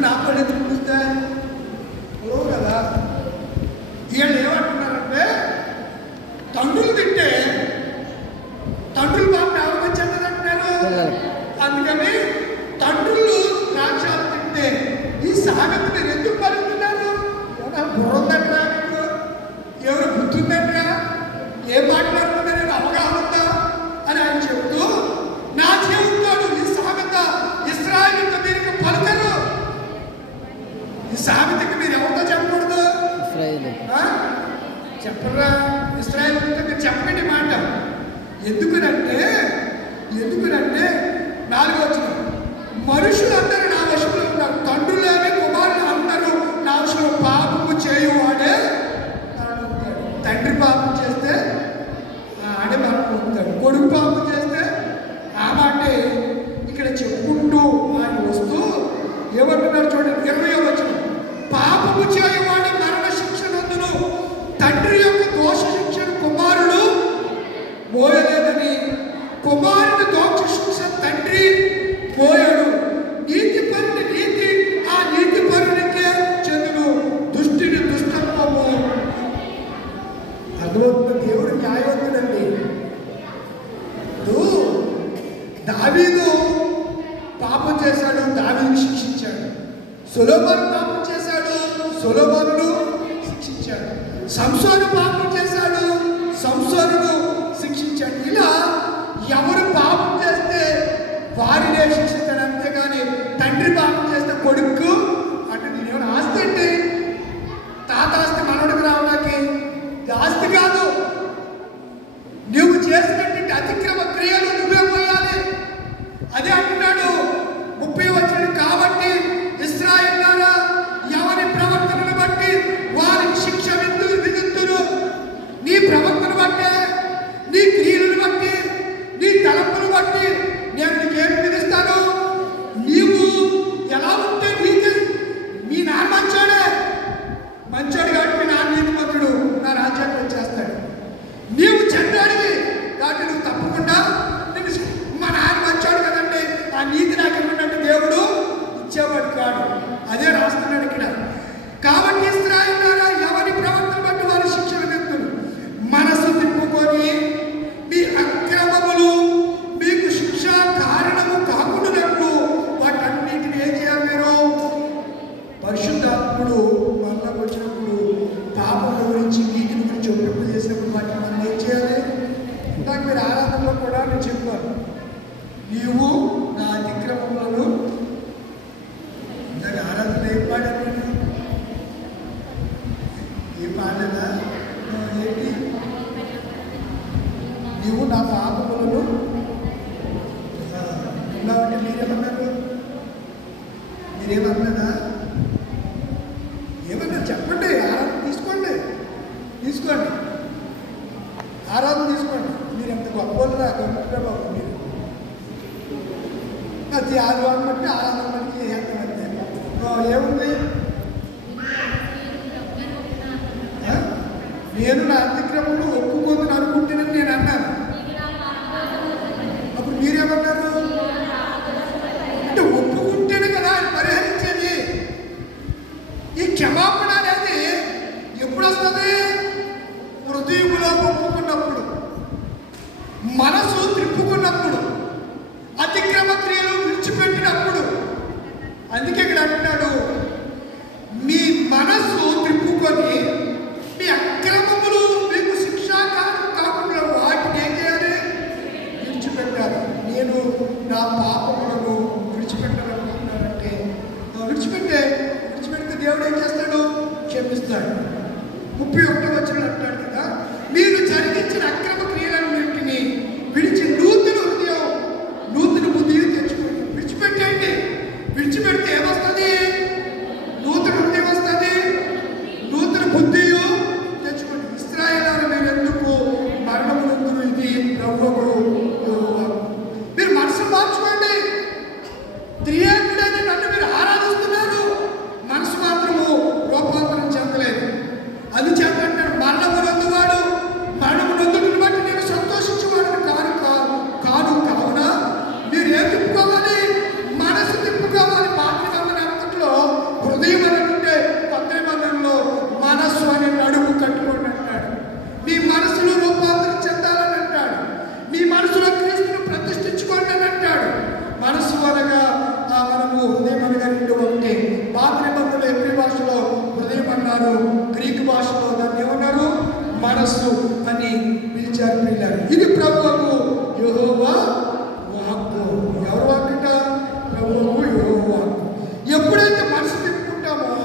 నా పని ఎందుకు పిలుస్తాయి కదా. వీళ్ళు ఏమంటున్నారంటే తండ్రులు తింటే తండ్రులు బాగా ఎవరికి చెందదంటున్నారు. అందుకని తండ్రులు ద్రాక్షాలు తింటే ఈ సామెత మీరు ఎందుకు పలుకుతున్నారు? బుర్రందంటరా మీకు? ఎవరు గుర్తుందంటరా? ఏం మాట్లాడుతుందా? నేను అవగాహన ఉందా అని ఆయన చెబుతూ నా జీవితంలో ఈ సామెత ఇశ్రాయేలుతో మీరు పలుకరు. ఈ సామెతకి మీరు ఎవరితో చెప్పకూడదు? చెప్పరా? ఇశ్రాయేలుతో మీరు చెప్పండి మాట. ఎందుకునంటే 4వ వచనం, మనుషులందరూ నా వశంలో ఉన్నారు, తండ్రులేమి కుమారులు అందరూ నా వశంలో. పాపము చేయువాడే తండ్రి పాపం చేస్తే ఆడే పాపం పొందుతాడు, కొడుకు పాపం చేస్తే ఆ మాటే ఇక్కడ చెప్పుకుంటూ ఆయన వస్తూ ఏమంటున్నారు చూడండి. 20వ వచనం, పాపము చేయువాడి మరణ శిక్ష నందును, తండ్రి యొక్క దోష శిక్షను కుమారుడు మోయలేదని, కుమారుడు దోష శిక్ష తండ్రి మోయడు. నీతి పరుని నీతి ఆ నీతి పరునికే చెందును, దుష్టిని దుష్టత్వము. అర్థమవుతుంది? దేవుడు న్యాయవంతుడండి. దావీదు పాపం చేశాడు, దావీదుని శిక్షించాడు. సొలొమోను పాపం చేశాడు, సొలొమోనును శిక్షించాడు. సంసోను పాపం చేశాడు, సంసోనును శిక్షించాడు. ఇలా ఎవరు పాపం చేస్తే వారినే శిక్షించాడు, అంతేగాని తండ్రి పాపం చేస్తే కొడుకు అంటే నేనేమైనా ఆస్తి అండి, తాత ఆస్తి మనవడికి రావడానికి ఆస్తి కాదు. నువ్వు చేసినటువంటి అతిక్రమ క్రియలు నువ్వే పోయాలి. అదే అంటున్నాడు 30వ వచనం, కాబట్టి ఇశ్రాయేలులారా ఎవరి ప్రవర్తనను బట్టి వారికి శిక్ష విధింతును. నీ ప్రవర్తన బట్టే, నీ క్రియలను బట్టి, నీ తలంపును బట్టి నేను నీకేమి విధిస్తాను. నీవు ఎలా ఉంటే నీకే. మీ నాన్న మంచోడు కాబట్టి మీ నాన్న నీతిమంతుడు నా రాజ్యానికి వచ్చేస్తాడు. నీవు చెడ్డాడివి కాబట్టి నువ్వు తప్పకుండా మా నాన్న మంచోడు కదండి ఆ నీతి నాకు ఇవ్వనంటే దేవుడు ఇచ్చేవాడు కాడు. అదే రాస్తున్నాడు ఇక్కడ. కాబట్టి ఇశ్రాయేలులారా ఎవరి ప్రవర్తన బట్టి వారి శిక్ష విధింతును. మనసు తిప్పుకొని మీ అక్రమములు మీకు శిక్ష కారణము కాకుండానట్లు వాటన్నిటిని ఏం చేయాలి? మీరు పరిశుద్ధాత్ముడు మనలోకి వచ్చినప్పుడు పాపం గురించి నీతిని గురించి ఒప్పింపు చేసినప్పుడు వాటిని మనం ఏం చేయాలి? ఇందాక మీరు ఆరాధనలో కూడా నేను చెప్పాను, నీవు నా అతిక్రమములను. ఇందాక ఆరాధన ఏం పాడాను? ఏం పాడలేదా? ఏంటి? నీవు నా పాపములను ఉన్నావంటే మీరేమన్నారు? మీరేమన్నదా? ఏమన్నారు చెప్పండి. ఆరాధన తీసుకోండి, ఆరాధన తీసుకోండి. మీరు ఎంత గొప్పలు రాకుండా బాబు. మీరు ప్రతి ఆదివారం బట్టి ఆరాధన బట్టి చేసేస్తామంతే. ఏముంది? నేను నా అతిక్రమములు ఒప్పుకోదని అనుకుంటానని నేను అన్నాను. అప్పుడు మీరేమన్నారు? అంటే ఒప్పుకుంటేనే కదా ఆయన పరిహరించేది. ఈ క్షమాపణ అనేది ఎప్పుడు వస్తుంది? హృదయములో ఒప్పుకున్నప్పుడు, మనసు త్రిప్పుకున్నప్పుడు, అతిక్రమ క్రియలు విడిచిపెట్టినప్పుడు. అందుకే ఇక్కడ అంటున్నాడు, మీ మనసు త్రిప్పుకొని మీ అక్రమములు మీకు శిక్ష కాకుండా వాటిని ఏం చేయాలి? విడిచిపెట్టాలి. నేను నా పాపములను విడిచిపెట్టాలనుకుంటున్నానంటే విడిచిపెడితే దేవుడు ఏం చేస్తాడు? క్షమిస్తాడు. 31వ వచనం అంటాడు కదా, మీరు జరిగించిన అక్రమ క్రియలన్నింటినీ విడిచి నూతన బుద్ధి తెచ్చుకోండి. విడిచిపెట్టండి. విడిచిపెడితే ఏమొస్తుంది? అంటున్నారు. గ్రీకు భాషలో దాన్ని ఏమన్నారు? మనస్సు అని పిలిచారు పిల్లలు. ఇది ప్రభువుకు యెహోవా వాక్కు. ఎవరు వాక్కుట? ప్రభువుకు యెహోవా వాక్కు. ఎప్పుడైతే మనసు తిప్పుకుంటామో,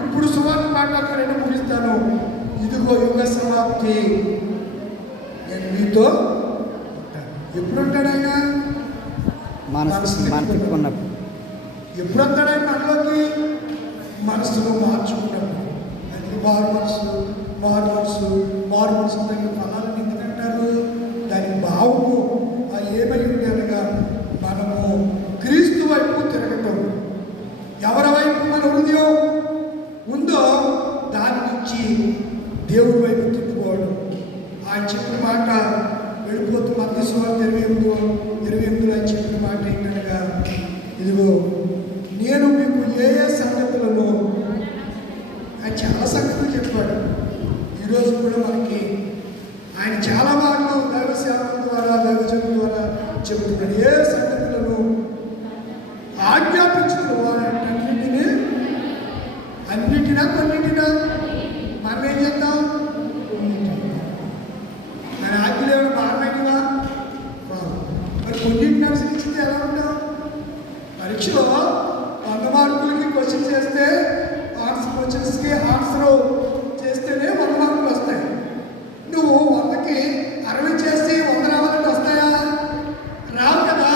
ఇప్పుడు సువార్త మాట్లాడుతూ ముగిస్తాను. ఇదిగో యుగ సమాప్తి, నేను మీతో ఉంటాను. ఎప్పుడు ఉంటాడు ఆయన? మనసు తిప్పుకున్నప్పుడు. ఎప్పుడు వస్తాడు ఆయన మనలోకి? మనసులో మార్చుకున్నప్పుడు. అది మారు మనసు తగిన ఫలాలను ఎందుకంటారు? దాని భావము ఏమై ఉంది అనగా, మనము క్రీస్తు వైపు తిరగటం. ఎవరి వైపు మన హృదయం ఉందో దాని నుంచి దేవుడి వైపు తిప్పుకోవడం. ఆయన చెప్పిన మాట వెళ్ళిపోతూ మత్తయి సువార్త 28 ఆయన చెప్పిన మాట ఏంటనగా, ఇదిగో నేను మీకు ఏ సంగతులను, ఆయన చాలా సంగతులు చెప్పాడు. ఈరోజు కూడా మనకి ఆయన చాలా మార్లు దైవ సేవకుల ద్వారా, దైవజనుల ద్వారా చెబుతున్నాడు. ఏ సంగతులను ఆజ్ఞాపించిన అన్నిటినా కొన్నిటినా మనం ఏం చేద్దాం? ఆయన ఆజ్ఞలు ఏమైనా బాగున్నాయిగా? మరి కొన్నింటిని అనుసరించితే ఎలా ఉంటాం? పరీక్షలో 100 మార్కులకి క్వశ్చన్ చేస్తే క్వశ్చన్స్కి ఆన్సర్ చేస్తేనే 100 మార్కులు వస్తాయి. నువ్వు 100కి 60 చేసి 100 రావాలంటే వస్తాయా? రావు కదా.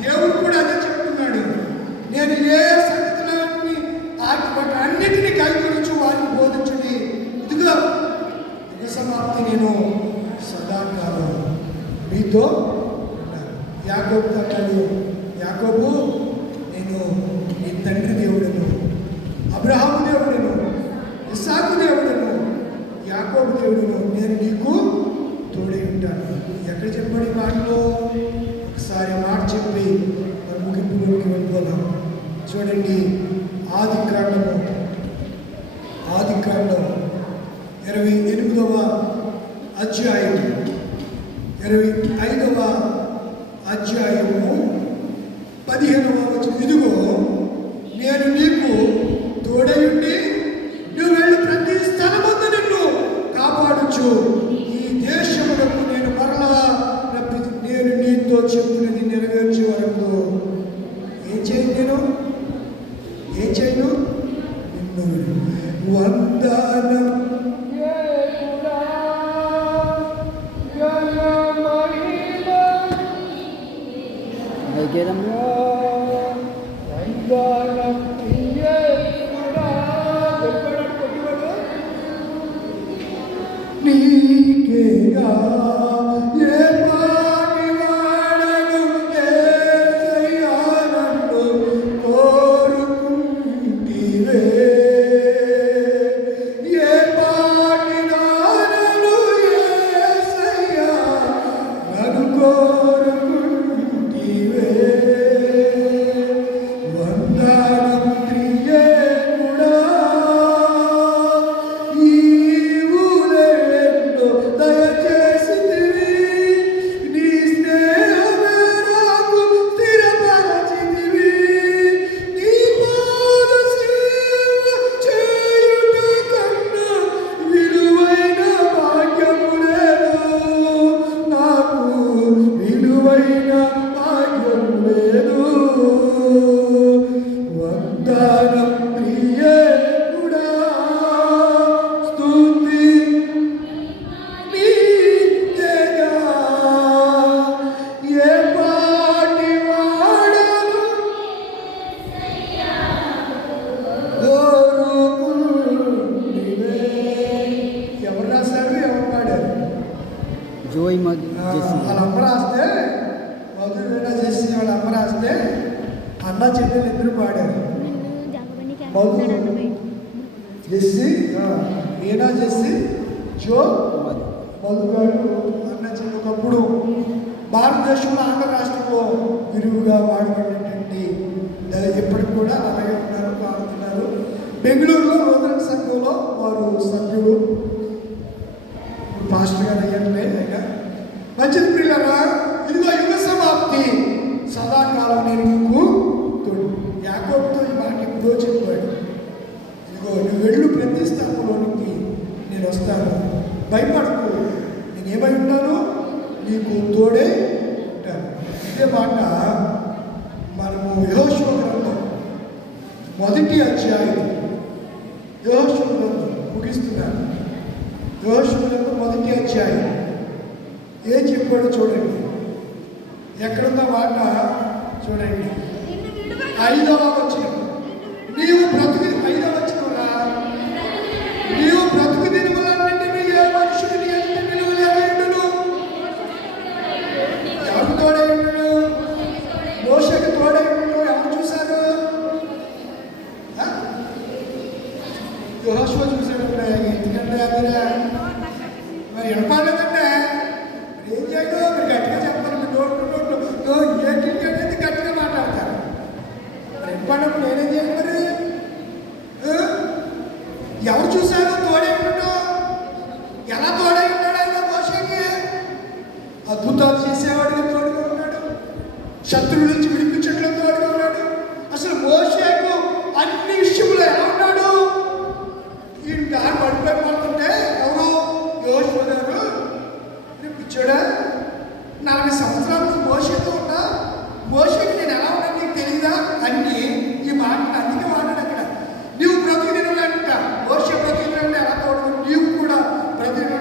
దేవుడు కూడా అదే చెప్తున్నాడు. నేను ఏ సంగతులన్నీ అన్నిటినీ కైకొనొచ్చు, వారిని బోధించుడి. ఇదిగో యుగ సమాప్తి, నేను సదాకాలం మీతో ఉన్నాను. యాకోబు అంటాడు, యాకోబు నేను నీ తండ్రి దేవుడను, అబ్రహాము దేవుడను, ఇస్సాకు దేవుడను, యాకోబు దేవుడను, నేను నీకు తోడై ఉంటాను. ఎక్కడ చెప్పాడు ఈ మాటలో? ఒకసారి మాట చెప్పి మన ముగింపులోకి వెళ్ళిపోదాం. చూడండి, ఆది కాండం 28వ అధ్యాయం 25వ అధ్యాయము 15వ వచనం. ఇదిగో నేను నీకు తోడయుండి నువ్వు వెళ్ళి ప్రతి స్థలమందు నిన్ను కాపాడుచు ఈ దేశములకు నేను మరలా నేను నీతో చెప్పినది నెరవేర్చే వరకు ఏం చేయను నిన్ను వందనం నీకేగా వాళ్ళ అమ్మ రాస్తే, మధుర వీణ చేసి వాళ్ళ అమ్మ రాస్తే అన్న చెల్లెలు ఇద్దరు పాడారు. మధు చేసి వీణ చేసి జో మధుగాడు అన్న చెల్లి. ఒకప్పుడు భారతదేశంలో ఆంధ్ర రాష్ట్రంలో విరివిగా వాడబడినటువంటి ఇప్పటికి కూడా అలాగే ఉన్నారు, పాడుతున్నారు. బెంగళూరులో రోదన్ సంఘంలో వారు సభ్యులు, పాస్టర్ గారు అయ్యంటే ఆయన మంచిది. ప్రియులారా, ఇదిగో యుగ సమాప్తి, సదాకాలం నేను నీకు తోడు. యాకోబుతో ఈ మాట ఎప్పుడో చెప్పాడు. ఇదిగో నువ్వు వెళ్ళు ప్రతి స్థలంలోనికి నేను వస్తాను, భయపడకు, నేనేమై ఉన్నాను, నీకు తోడే ఉంటాను. ఇదే మాట మనము యెహోషువ గ్రంథం 1వ అధ్యాయం, యెహోషువ గ్రంథం ముగిస్తున్నాను. యెహోషువ గ్రంథం 1వ అధ్యాయం ఏం చెప్పాడో చూడండి. ఎక్కడున్న మాట చూడండి. 5వ వచనం, నీవు బ్రతుకు 5వ వచనంలా, నీవు బ్రతుకు దినములన్నింటినీ ఏ మనుషుడు నీ ఎదుట నిలువలేకుండును. ఎవరు తోడై ఉండును? మోషేకి తోడై ఉండును. ఎవరు చూశారు? యెహోషువ చూశాడంటే. ఎందుకంటే అది మరి వినపడలేదంటే ఏం చేయడు? మీరు గట్టిగా చెప్పాలి. మీరు నోట్లు ఏంటి గట్టిగా మాట్లాడతారు. వినపడప్పుడు నేనేం చేయాలి? మరి ఎవరు చూశారు తోడై ఉండటం? ఎలా తోడై ఉన్నాడు ఆయన మోషేకి? అద్భుతాలు చేసేవాడిగా తోడుగా ఉన్నాడు, శత్రువుల నుంచి విడిపించట్లో తోడుగా ఉన్నాడు. అసలు మోషేకు అన్ని విషయంలో ఎలా ఉన్నాడు? ఈ దారి పడిపోతుంటే ఎవరు? యెహోషువ గారు పిచ్చాడా, 40 సంవత్సరాలు మోషేతో ఉన్నా, మోషేకి నేను ఎలా ఉన్నా నీకు తెలియదా అన్ని ఈ మాట అందుకే వాడాడు అక్కడ. నీవు బ్రతుకు దినములంట, మోషే బ్రతుకు దినములు ఎలా తోడు, నీవు కూడా బ్రతుకు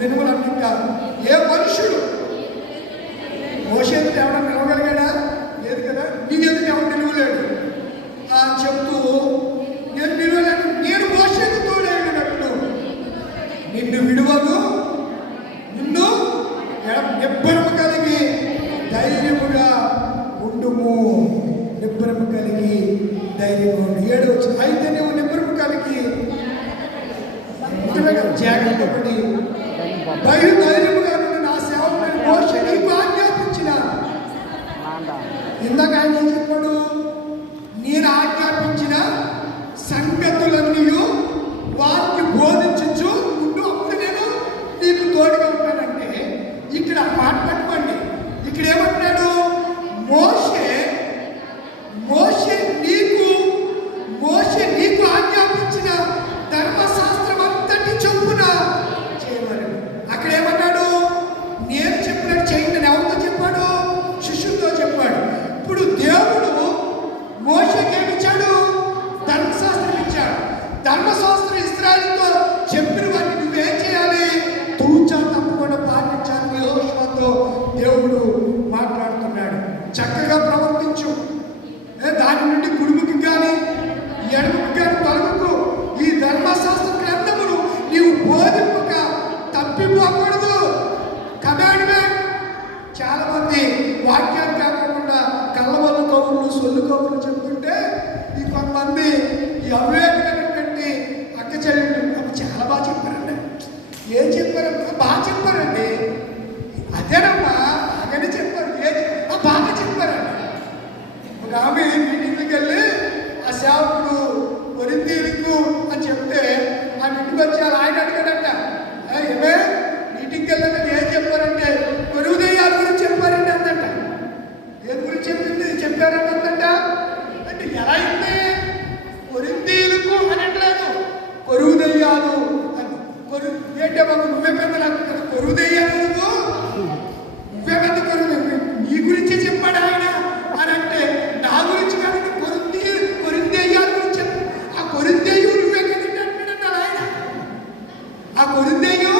దినములంట. ఏ మనుషుడు మోషే ఎదుట ఎవడన్నా నిలవగలిగాడా? లేదు కదా. నీ ఎదుట ఎవరు నిలవలేడు చెప్తూ, నేను నిలవలేను, నేను మోషేకు తోడైనట్లు నిన్ను విడువను, నిన్ను నిబ్బరము కలిగి ధైర్యముగా ఉండుము. నిబ్బరము కలిగి ధైర్యము ఉండు. 7వ వచనం, అయితే నువ్వు నిబ్బరము కలిగి జాగ్రత్త పడి ధైర్యముగా నుండి నా సేవకుడైన మోషే నీకు ఆజ్ఞాపించిన. ఇందాక ఆయన ఏం చెప్పాడు? నేను ఆజ్ఞాపించిన సంగతులన్నీ వారికి బోధించు ఉండు, అప్పుడు నేను నీకు తోడుగా ఉంటానంటే ఇక్కడ మాట పట్టుకోండి. ఇక్కడ ఏమంటున్నాడు? మోషే నీకు ఆజ్ఞాపించిన ధర్మశాస్త్రం అంతటి చొప్పున చేయమని. అక్కడ ఏమన్నాడు? నేను చెప్పినట్టు చేయండి. ఎవరితో చెప్పాడు? శిష్యులతో చెప్పాడు. ఇప్పుడు దేవుడు మోషేకి ఏమిచ్చాడు? ధర్మశాస్త్రం ఇచ్చాడు. ధర్మశాస్త్రం ఇశ్రాయేలుతో చెప్పిన వాటిని నువ్వేం చేయాలి? తూచా తప్పకుండా పాటించాలని యెహోషువతో దేవుడు మాట్లాడుతున్నాడు. చక్కగా ప్రవర్తించు, దాని నుండి కుడుముకి కానీ ఎడమకి కానీ తొలగకు. ఈ ధర్మశాస్త్ర గ్రంథమును నీవు బోధింపక తప్పిపోకూడదు. కమాండ్మెంట్. చాలా మంది వాక్యాలు కాకుండా కళ్ళవల్లు కబుర్లు, సొల్లు కబుర్లు చెప్తుంటే ఈ కొంతమంది ఈ అవివేకాన్ని పెట్టి అక్క చెల్లెళ్ళు చాలా బాగా చెప్పారండి. ఏం చెప్పారమ్మా? బాగా చెప్పారండి. అదేనమ్మా, బాగానే చెప్పారు. బాగా చెప్పారండి. ఒక ఆమె మీటింగ్కి వెళ్ళి ఆ సేవకుడు కొరింథీయులకు అని చెప్తే ఆ ఇంటికి వచ్చి ఆయన అడిగాడంట, ఏమే మీటింగ్కి వెళ్ళాక ఏం చెప్పారంటే కొరువు దెయ్యాల గురించి చెప్పారండి అందంట. ఏం గురించి చెప్పారంట అంటే ఎలా అయింది? కొరింథీయులకు అని అనట్లేదు, కొరువు దెయ్యాలు అని. ఏంటే బాబు నువ్వే పెద్ద కొరువు దెయ్యాలు, నువ్వే పెద్ద కొరువు, నీ గురించే చెప్పాడు ఆయన అని అంటే నా గురించి కాదు, కొరింథీయుల గురించి. ఆ కొరింథీయులు నువ్వే కదండి అంటాడు ఆయన. ఆ కొరింథీయులు